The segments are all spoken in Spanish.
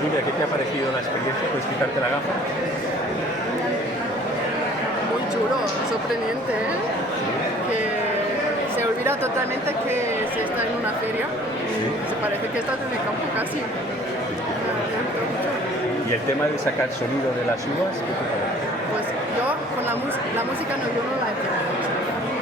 Julia, ¿qué te ha parecido la experiencia? ¿Puedes quitarte la gafa? Muy chulo, sorprendente, ¿eh? Que se olvida totalmente que se está en una feria. Se parece que estás en el campo casi. Me gustó mucho. Y el tema de sacar sonido de las uvas, ¿qué te parece? Pues yo con la música no, yo no la entiendo mucho,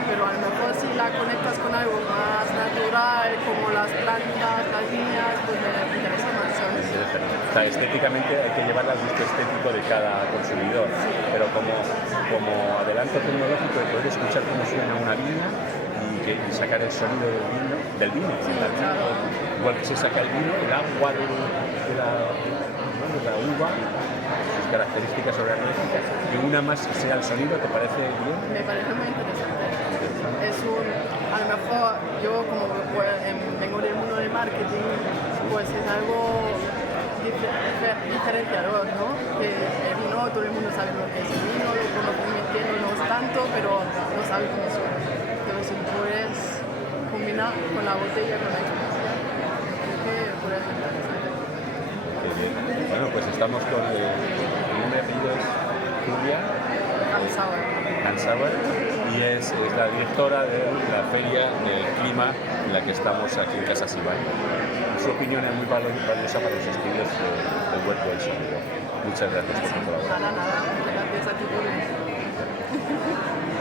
pero a lo mejor si la conectas con algo más natural, como las plantas, las líneas, pues me interesa más, ¿sabes? O sea, estéticamente hay que llevar al gusto estético de cada consumidor, pero como adelanto tecnológico de poder escuchar cómo suena una viña y sacar el sonido del vino, Sí, claro. igual que se saca el vino, el agua de la uva, sus características organolépticas, y una más sea el sonido, ¿te parece bien? Me parece muy interesante. A lo mejor yo como pues, vengo del mundo del marketing, pues es algo diferenciador, ¿no? Que el vino, todo el mundo sabe lo que es el vino, lo conocen bien, no es tanto, pero no sabe cómo suena. Entonces si puedes combinar con la botella, con la experiencia, creo que puede ser interesante. Bueno, pues estamos con el nombre y apellido es Julia Ansauer y es la directora de la Feria del Clima en la que estamos aquí en Casa Sibal. Su opinión es muy valiosa para los estudios del huerto del sonido. Muchas gracias por su colaboración. Nada, gracias a ti por venir.